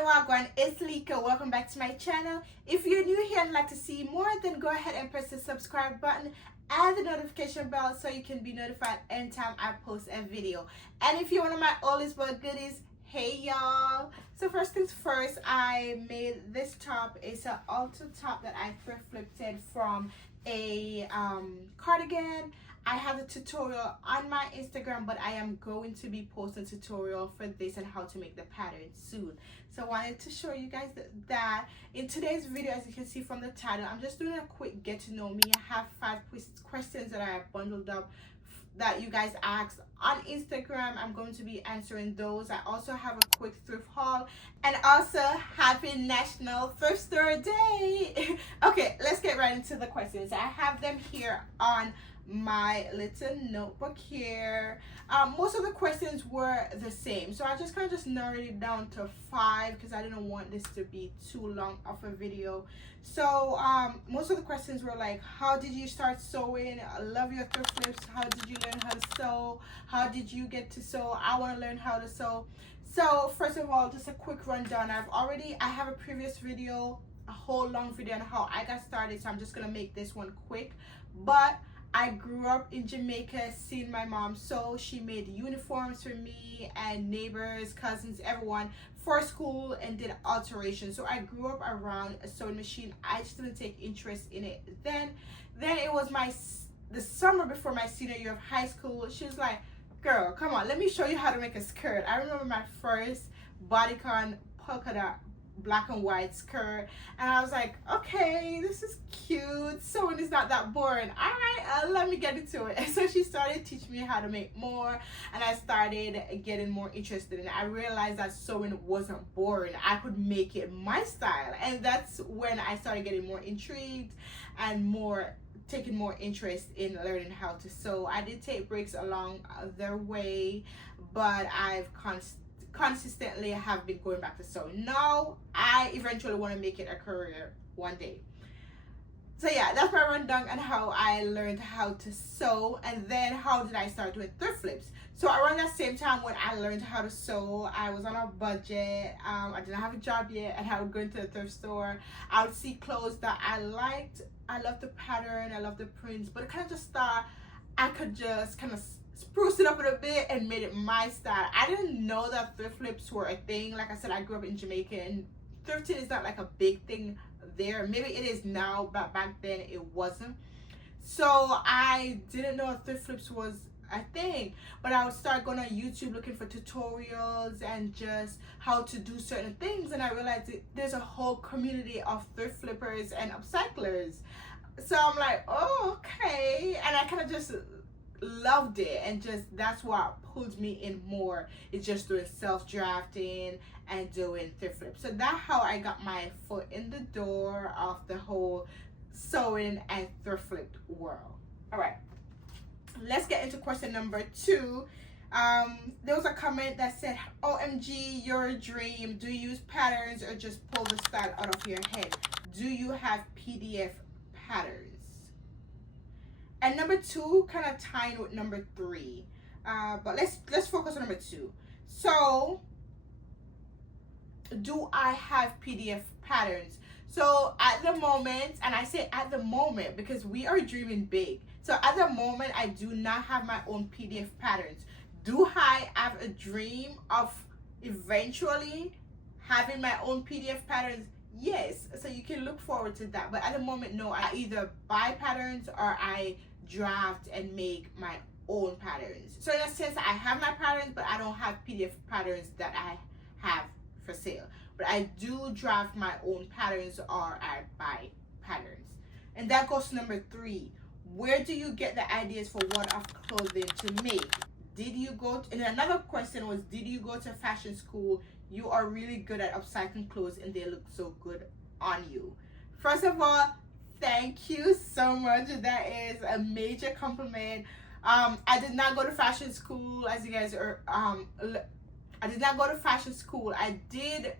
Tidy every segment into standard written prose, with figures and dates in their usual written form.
Hi Wagwan, it's Lika. Welcome back to my channel. If you're new here and like to see more, then go ahead and press the subscribe button and the notification bell so you can be notified anytime I post a video. And if you're one of my oldest but goodies, hey y'all. So first things first, I made this top. It's an alto top that I thrift flipped from a cardigan. I have a tutorial on my Instagram, but I am going to be posting a tutorial for this and how to make the pattern soon. So I wanted to show you guys that in today's video, as you can see from the title, I'm just doing a quick get to know me. I have 5 questions that I have bundled up that you guys asked on Instagram. I'm going to be answering those. I also have a quick thrift haul and also happy National Thrift Store Day. Okay, let's get right into the questions. I have them here on my little notebook here. Most of the questions were the same, so I just kind of just narrowed it down to 5 because I didn't want this to be too long of a video. So most of the questions were like, how did you start sewing? I love your thrift flips. How did you learn how to sew? How did you get to sew? I want to learn how to sew. So first of all, just a quick rundown. I have a previous video, a whole long video on how I got started, so I'm just gonna make this one quick. But I grew up in Jamaica seeing my mom sew. She made uniforms for me and neighbors, cousins, everyone for school and did alterations. So I grew up around a sewing machine. I just didn't take interest in it then. Then it was the summer before my senior year of high school. She was like, girl, come on, let me show you how to make a skirt. I remember my first bodycon polka dot black and white skirt, and I was like, okay, this is cute. Sewing is not that boring. All right, let me get into it. And so she started teaching me how to make more, and I started getting more interested in it. I realized that sewing wasn't boring. I could make it my style, and that's when I started getting more intrigued and taking more interest in learning how to sew. I did take breaks along the way, but I've consistently have been going back to sewing. Now I eventually want to make it a career one day. So yeah, that's my rundown on how I learned how to sew, and then how did I start doing thrift flips. So around that same time when I learned how to sew, I was on a budget. I didn't have a job yet, and I would go into the thrift store. I would see clothes that I liked. I loved the pattern, I loved the prints, but it kind of just thought I could just kind of spruce it up a little bit and made it my style. I didn't know that thrift flips were a thing. Like I said, I grew up in Jamaica, and thrifting is not like a big thing there. Maybe it is now, but back then it wasn't. So I didn't know thrift flips was a thing, but I would start going on YouTube looking for tutorials and just how to do certain things, and I realized there's a whole community of thrift flippers and upcyclers. So I'm like, oh, okay, and I kind of just loved it, and just that's what pulled me in more. It's just doing self-drafting and doing thrift flips. So that's how I got my foot in the door of the whole sewing and thrift flip world. All right, let's get into question number 2. There was a comment that said, OMG, you're a dream. Do you use patterns or just pull the style out of your head? Do you have PDF patterns? And number 2 kind of tying with number 3, but let's focus on number 2. So do I have PDF patterns? So at the moment, and I say at the moment because we are dreaming big, so at the moment I do not have my own PDF patterns. Do I have a dream of eventually having my own PDF patterns? Yes, so you can look forward to that, but at the moment, no. I either buy patterns or I draft and make my own patterns. So in a sense, I have my patterns, but I don't have PDF patterns that I have for sale. But I do draft my own patterns or I buy patterns. And that goes to number 3. Where do you get the ideas for what of clothing to make? Did you go to, and another question was, did you go to fashion school? You are really good at upcycling clothes and they look so good on you. First of all, thank you so much. That is a major compliment. I did not go to fashion school, as you guys are. I did not go to fashion school. I did,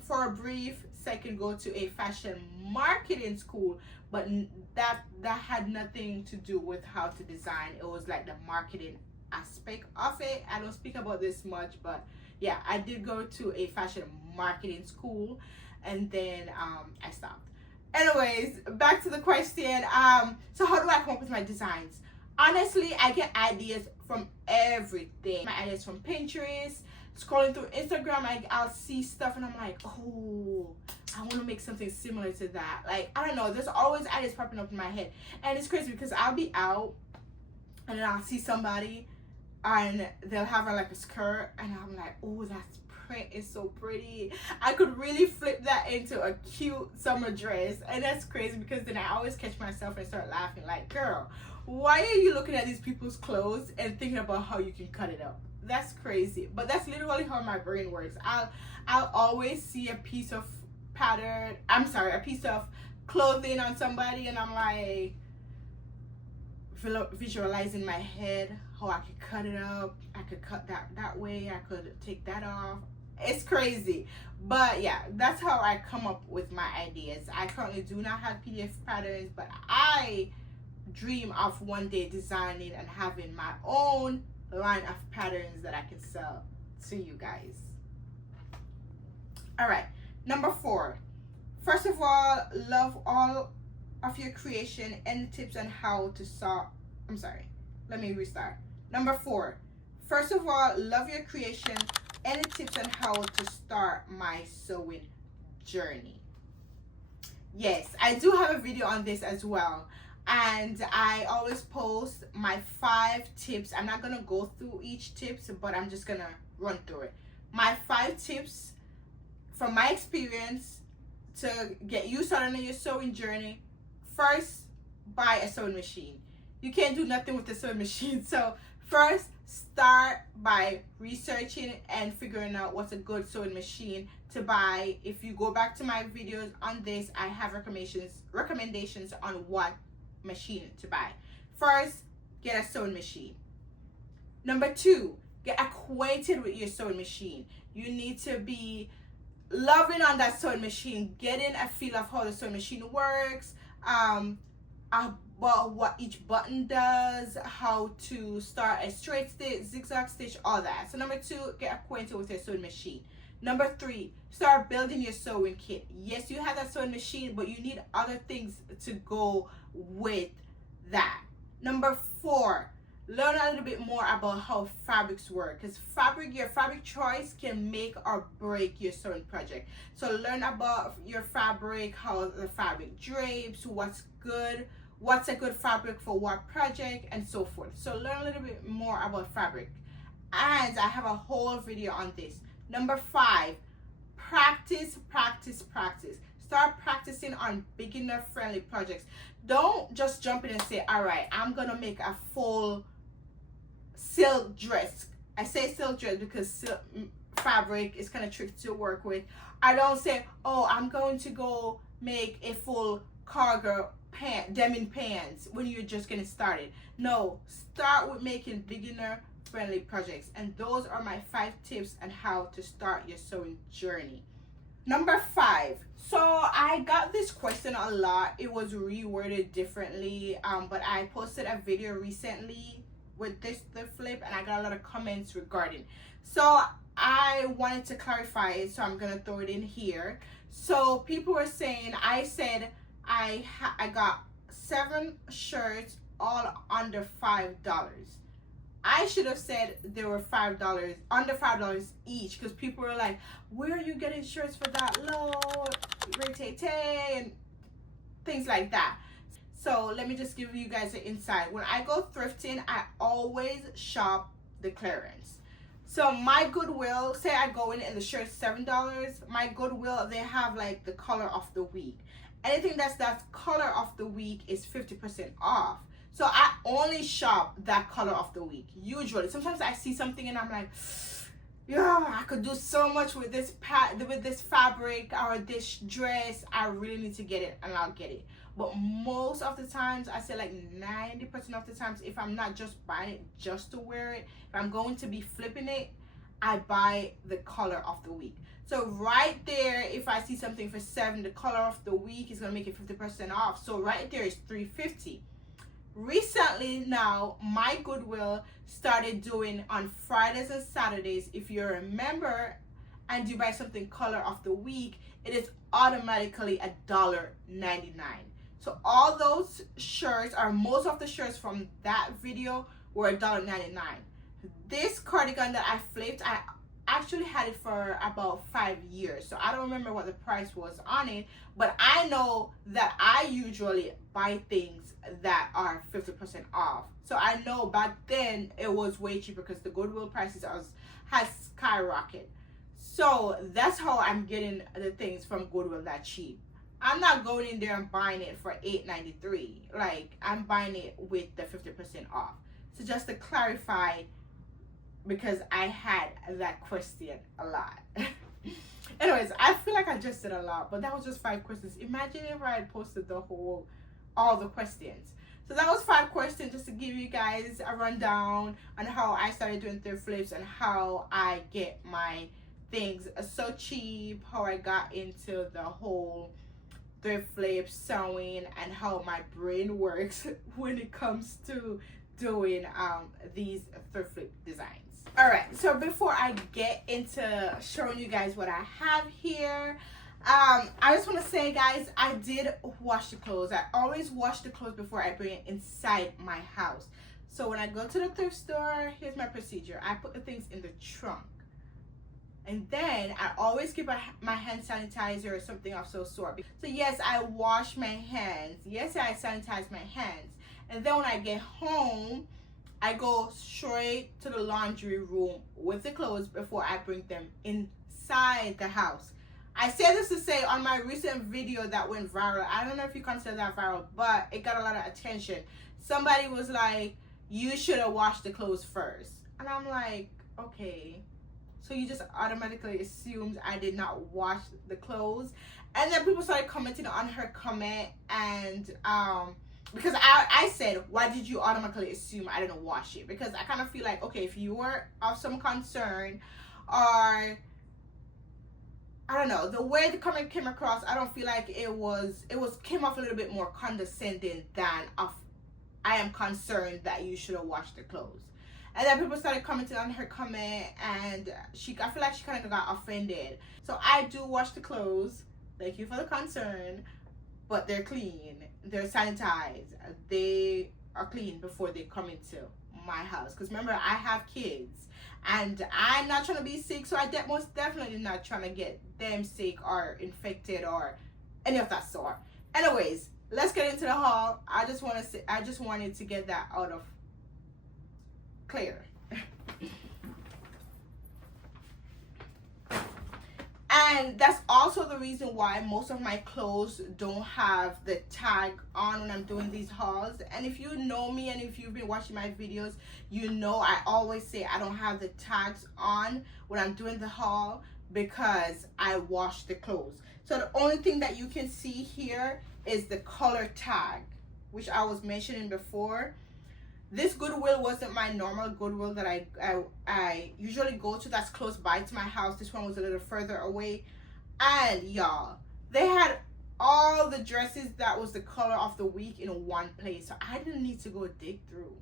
for a brief second, go to a fashion marketing school, but that had nothing to do with how to design. It was like the marketing aspect of it. I don't speak about this much, but yeah, I did go to a fashion marketing school, and then I stopped. Anyways, back to the question. So how do I come up with my designs? Honestly, I get ideas from everything. My ideas from Pinterest, scrolling through Instagram, I'll see stuff and I'm like, oh, I want to make something similar to that. Like, I don't know, there's always ideas popping up in my head. And it's crazy because I'll be out and then I'll see somebody and they'll have like a skirt and I'm like, oh, that's print is so pretty. I could really flip that into a cute summer dress. And that's crazy because then I always catch myself and start laughing like, girl, why are you looking at these people's clothes and thinking about how you can cut it up? That's crazy. But that's literally how my brain works. I'll always see a piece of a piece of clothing on somebody and I'm like visualizing in my head how I could cut it up. I could cut that way. I could take that off. It's crazy. But yeah, that's how I come up with my ideas. I currently do not have PDF patterns, but I dream of one day designing and having my own line of patterns that I can sell to you guys. All right, number 4. First of all, love all of your creation and tips on how to start. I'm sorry, let me restart. Number 4. First of all, love your creation. Any tips on how to start my sewing journey? Yes, I do have a video on this as well. And I always post my 5 tips. I'm not going to go through each tips, but I'm just going to run through it. My 5 tips from my experience to get you started on your sewing journey. First, buy a sewing machine. You can't do nothing with the sewing machine. So first, start by researching and figuring out what's a good sewing machine to buy. If you go back to my videos on this, I have recommendations on what machine to buy. First, get a sewing machine. Number 2, get acquainted with your sewing machine. You need to be loving on that sewing machine, getting a feel of how the sewing machine works, about what each button does, how to start a straight stitch, zigzag stitch, all that. So number 2, get acquainted with your sewing machine. Number 3, start building your sewing kit. Yes, you have that sewing machine, but you need other things to go with that. Number 4, learn a little bit more about how fabrics work, because your fabric choice can make or break your sewing project. So learn about your fabric, how the fabric drapes, what's a good fabric for what project, and so forth. So learn a little bit more about fabric, and I have a whole video on this. Number 5, practice. Start practicing on beginner friendly projects. Don't just jump in and say, all right, I'm gonna make a full silk dress. I say silk dress because silk fabric is kind of tricky to work with. I don't say, oh, I'm going to go make a full cargo denim pants when you're just getting started. No, start with making beginner friendly projects, and those are my 5 tips on how to start your sewing journey. Number 5. So I got this question a lot. It was reworded differently, but I posted a video recently with the flip, and I got a lot of comments regarding. So I wanted to clarify it, so I'm gonna throw it in here. So people were saying, I said I got 7 shirts all under $5. I should have said they were $5, under $5 each, because people were like, where are you getting shirts for that low, and things like that. So let me just give you guys an insight. When I go thrifting, I always shop the clearance. So my Goodwill, say I go in and the shirt's $7, my Goodwill, they have like the color of the week. Anything that's color of the week is 50% off. So I only shop that color of the week, usually. Sometimes I see something and I'm like, yeah, I could do so much with this fabric or this dress. I really need to get it, and I'll get it. But most of the times, I say like 90% of the times, if I'm not just buying it just to wear it, if I'm going to be flipping it, I buy the color of the week. So right there, if I see something for $7, the color of the week is gonna make it 50% off. So right there is $3.50. recently now my Goodwill started doing on Fridays and Saturdays, if you remember, and you buy something color of the week, it is automatically $1.99. So all those shirts, or most of the shirts from that video, were $1.99. This cardigan that I flipped, I actually had it for about 5 years, so I don't remember what the price was on it, but I know that I usually buy things that are 50% off. So I know back then it was way cheaper because the Goodwill prices has skyrocketed. So that's how I'm getting the things from Goodwill that cheap. I'm not going in there and buying it for $8.93. Like, I'm buying it with the 50% off. So just to clarify, because I had that question a lot. Anyways, I feel like I just did a lot, but that was just 5 questions. Imagine if I had posted all the questions. So that was 5 questions, just to give you guys a rundown on how I started doing thrift flips and how I get my things so cheap, how I got into the whole thrift flip, sewing, and how my brain works when it comes to doing these thrift flip designs. All right, so before I get into showing you guys what I have here, I just want to say, guys, I did wash the clothes. I always wash the clothes before I bring it inside my house. So when I go to the thrift store, here's my procedure. I put the things in the trunk, and then I always keep my hand sanitizer or something of some sort. So yes, I wash my hands. Yes, I sanitize my hands. And then when I get home, I go straight to the laundry room with the clothes before I bring them inside the house. I say this to say, on my recent video that went viral, I don't know if you consider that viral, but it got a lot of attention. Somebody was like, you should have washed the clothes first. And I'm like, okay. So you just automatically assumed I did not wash the clothes. And then people started commenting on her comment, and because I said, why did you automatically assume I didn't wash it? Because I kind of feel like, okay, if you were of some concern, or I don't know, the way the comment came across, I don't feel like it came off a little bit more condescending than of, I am concerned that you should have washed the clothes. And then people started commenting on her comment, and I feel like she kind of got offended. So I do wash the clothes. Thank you for the concern, but they're clean, they're sanitized, they are clean before they come into my house. Because remember, I have kids, and I'm not trying to be sick, so I most definitely not trying to get them sick or infected or any of that sort. Anyways, let's get into the haul. I just wanted to get that out of clear. And that's also the reason why most of my clothes don't have the tag on when I'm doing these hauls. And if you know me, and if you've been watching my videos, you know I always say I don't have the tags on when I'm doing the haul, because I wash the clothes. So the only thing that you can see here is the color tag, which I was mentioning before. This Goodwill wasn't my normal Goodwill that I usually go to, that's close by to my house. This one was a little further away. And y'all, they had all the dresses that was the color of the week in one place. So I didn't need to go dig through.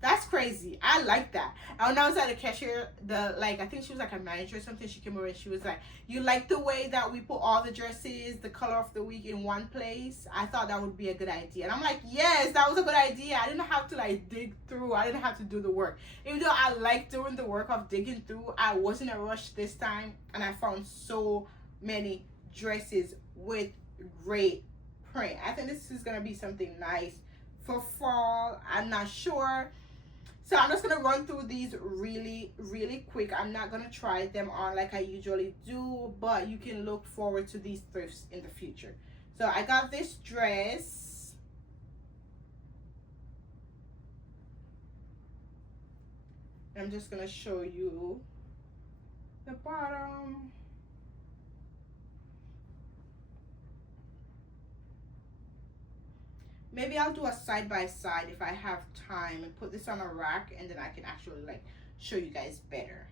That's crazy. I like that. And when I was at the cashier, I think she was like a manager or something, she came over and she was like, you like the way that we put all the dresses, the color of the week in one place? I thought that would be a good idea. And I'm like, yes, that was a good idea. I didn't have to like dig through. I didn't have to do the work. Even though I like doing the work of digging through, I wasn't in a rush this time, and I found so many dresses with great print. I think this is gonna be something nice for fall. I'm not sure. So I'm just gonna run through these really quick. I'm not gonna try them on like I usually do, but you can look forward to these thrifts in the future. So I got this dress. I'm just gonna show you the bottom. Maybe I'll do a side-by-side if I have time, and put this on a rack, and then I can actually like show you guys better.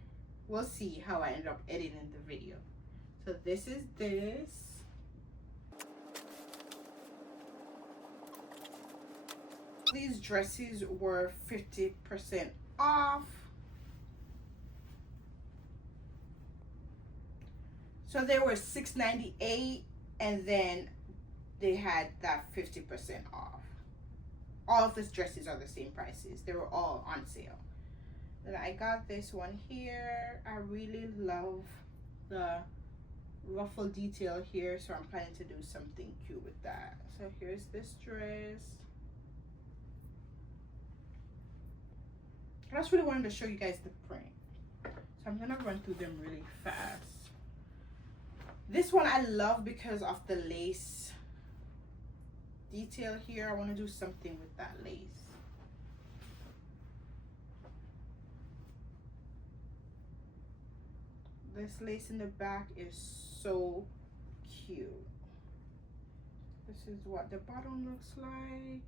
We'll see how I end up editing the video. So this is these dresses were 50% off. So they were $6.98, and then they had that 50% off. All of these dresses are the same prices. They were all on sale. Then I got this one here. I really love the ruffle detail here, so I'm planning to do something cute with that. So here's this dress. I just really wanted to show you guys the print, so I'm gonna run through them really fast. This one I love because of the lace detail here. I want to do something with that lace. This lace in the back is so cute. This is what the bottom looks like.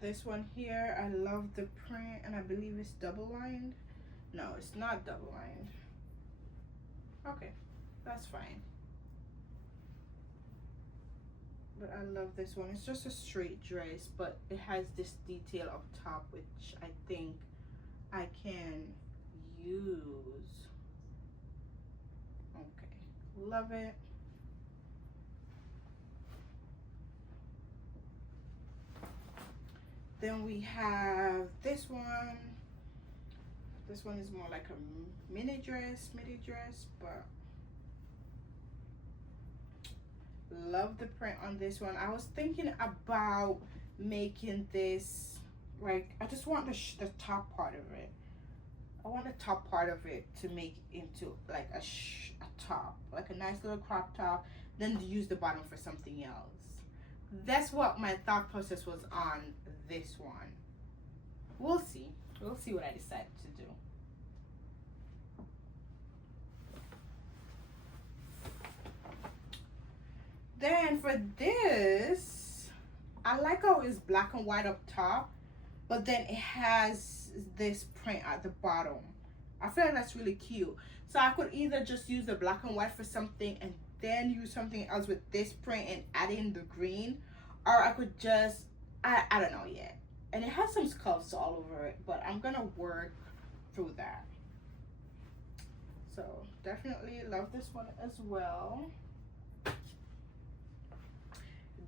This one here, I love the print, and I believe it's double lined. No, it's not double lined. Okay, that's fine. But I love this one. It's just a straight dress, but it has this detail up top, which I think I can use. Okay, love it. Then we have this one. This one is more like a midi dress, but love the print on this one. I was thinking about making this, like, I just want the top part of it. I want the top part of it to make into like a top, like a nice little crop top, then to use the bottom for something else. That's what my thought process was on this one. We'll see what I decide to do. Then for this, I like how it's black and white up top, but then it has this print at the bottom. I feel like that's really cute. So I could either just use the black and white for something and then use something else with this print and add in the green, or I could just, I don't know yet. And it has some scuffs all over it, but I'm gonna work through that. So definitely love this one as well.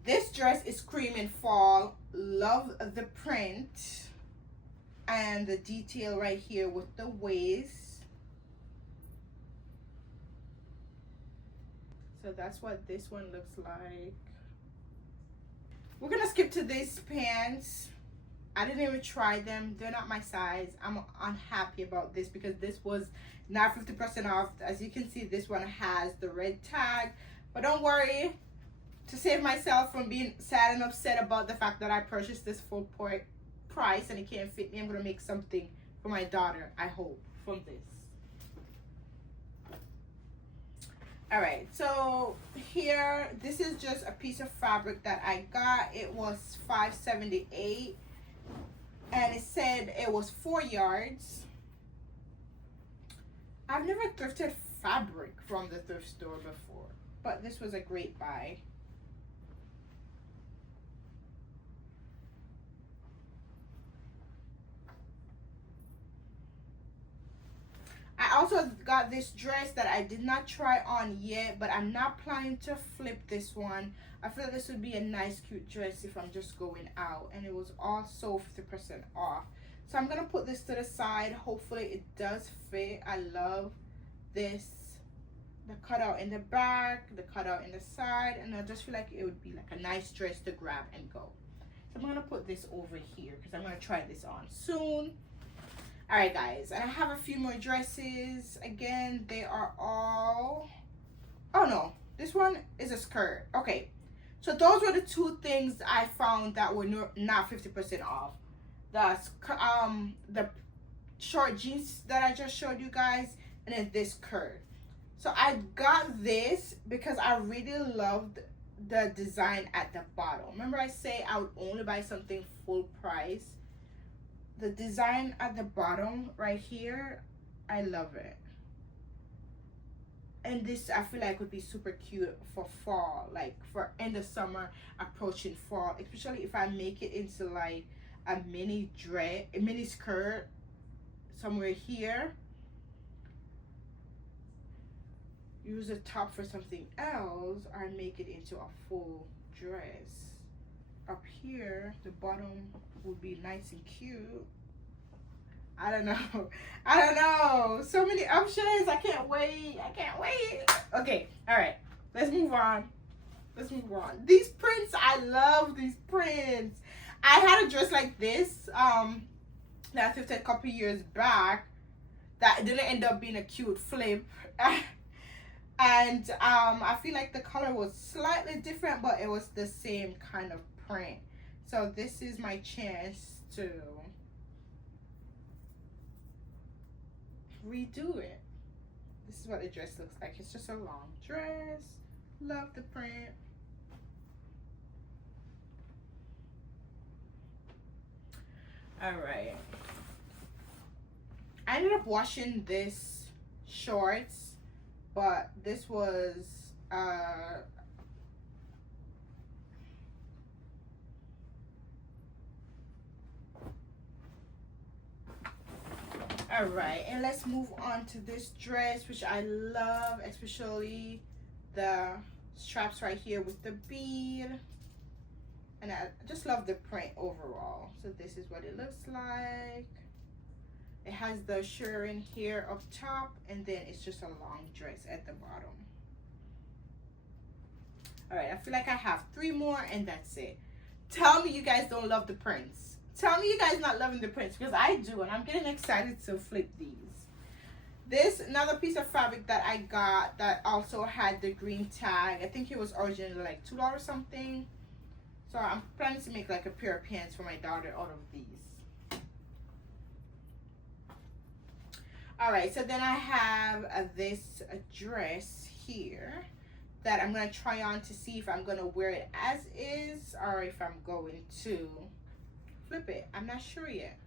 This dress is screaming fall. Love the print and the detail right here with the waist. So that's what this one looks like. We're gonna skip to these pants. I didn't even try them. They're not my size. I'm unhappy about this because this was not 50% off. As you can see, this one has the red tag. But don't worry. To save myself from being sad and upset about the fact that I purchased this full price and it can't fit me, I'm gonna make something for my daughter, I hope, from this. All right, so here, this is just a piece of fabric that I got. It was $5.78 and it said it was 4 yards. I've never thrifted fabric from the thrift store before, but this was a great buy. I also got this dress that I did not try on yet, but I'm not planning to flip this one. I feel like this would be a nice cute dress if I'm just going out, and it was also 50% off. So I'm gonna put this to the side. Hopefully it does fit. I love this, the cutout in the back, the cutout in the side, and I just feel like it would be like a nice dress to grab and go. So I'm gonna put this over here because I'm gonna try this on soon. All right, guys, and I have a few more dresses. Again, they are all, oh no, this one is a skirt. Okay, so those were the two things I found that were not 50% off. The short jeans that I just showed you guys, and then this skirt. So I got this because I really loved the design at the bottom. Remember I say I would only buy something full price. The design at the bottom right here, I love it. And this I feel like would be super cute for fall, like for end of summer approaching fall, especially if I make it into like a mini dress, a mini skirt somewhere here. Use the top for something else, or make it into a full dress. Up here, the bottom would be nice and cute. I don't know. I don't know. So many options. I can't wait. I can't wait. Okay. All right. Let's move on. Let's move on. These prints. I love these prints. I had a dress like this that I thrifted a couple years back that didn't end up being a cute flip. And I feel like the color was slightly different, but it was the same kind of print. So this is my chance to redo it. This is what the dress looks like. It's just a long dress. Love the print. All right. I ended up washing this shorts, but this was all right, and let's move on to this dress, which I love, especially the straps right here with the bead, and I just love the print overall. So this is what it looks like. It has the shirring here up top, and then it's just a long dress at the bottom. All right, I feel like I have 3 more, and that's it. Tell me you guys don't love the prints. Tell me you guys not loving the prints, because I do, and I'm getting excited to flip these. This, another piece of fabric that I got that also had the green tag. I think it was originally like $2 something. So I'm planning to make like a pair of pants for my daughter out of these. All right, so then I have this dress here that I'm gonna try on to see if I'm gonna wear it as is or if I'm going to flip it. I'm not sure yet.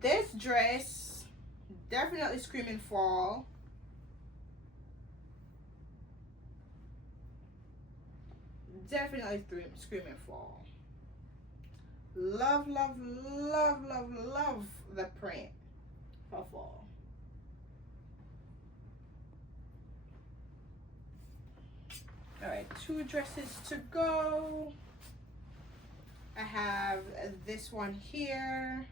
This dress definitely screaming fall. Definitely screaming fall. Love, love, love, love, love the print for fall. All right, 2 dresses to go. I have this one here.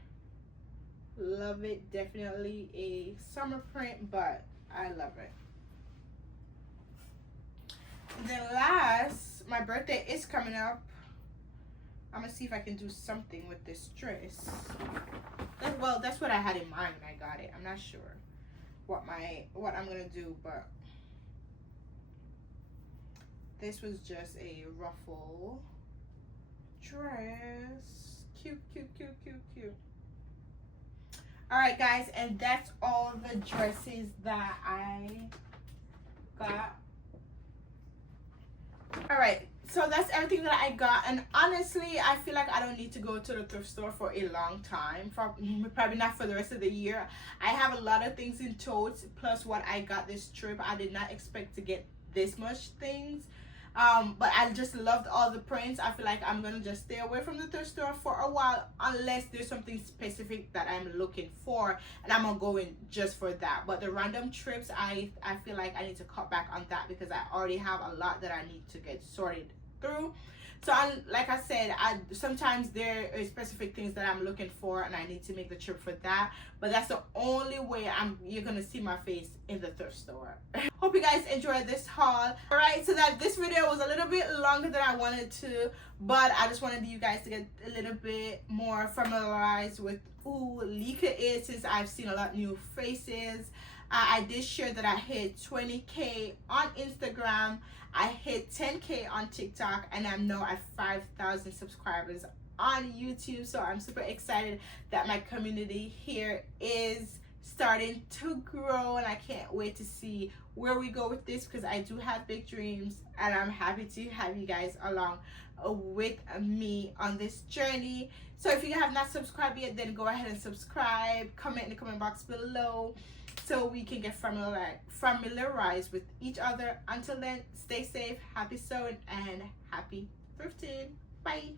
Love it. Definitely a summer print, but I love it. And then last, my birthday is coming up. I'm gonna see if I can do something with this dress. Well, that's what I had in mind when I got it. I'm not sure what I'm gonna do, but this was just a ruffle dress. Cute, cute, cute, cute, cute. All right, guys, and that's all the dresses that I got. All right, so that's everything that I got, and honestly I feel like I don't need to go to the thrift store for a long time, probably not for the rest of the year. I have a lot of things in totes, plus what I got this trip. I did not expect to get this much things, but I just loved all the prints. I feel like I'm gonna just stay away from the thrift store for a while unless there's something specific that I'm looking for, and I'm gonna go in just for that. But the random trips, I feel like I need to cut back on that because I already have a lot that I need to get sorted through. So like I said, sometimes there are specific things that I'm looking for and I need to make the trip for that, but that's the only way you're gonna see my face in the thrift store. Hope you guys enjoyed this haul. All right, so that this video was a little bit longer than I wanted to, but I just wanted you guys to get a little bit more familiarized with who Lika is, since I've seen a lot of new faces. I did share that I hit 20K on Instagram. I hit 10K on TikTok, and I'm now at 5,000 subscribers on YouTube. So I'm super excited that my community here is starting to grow, and I can't wait to see where we go with this, because I do have big dreams, and I'm happy to have you guys along with me on this journey. So if you have not subscribed yet, then go ahead and subscribe, comment in the comment box below so we can get familiarized with each other. Until then, stay safe, happy sewing, and happy thrifting. Bye.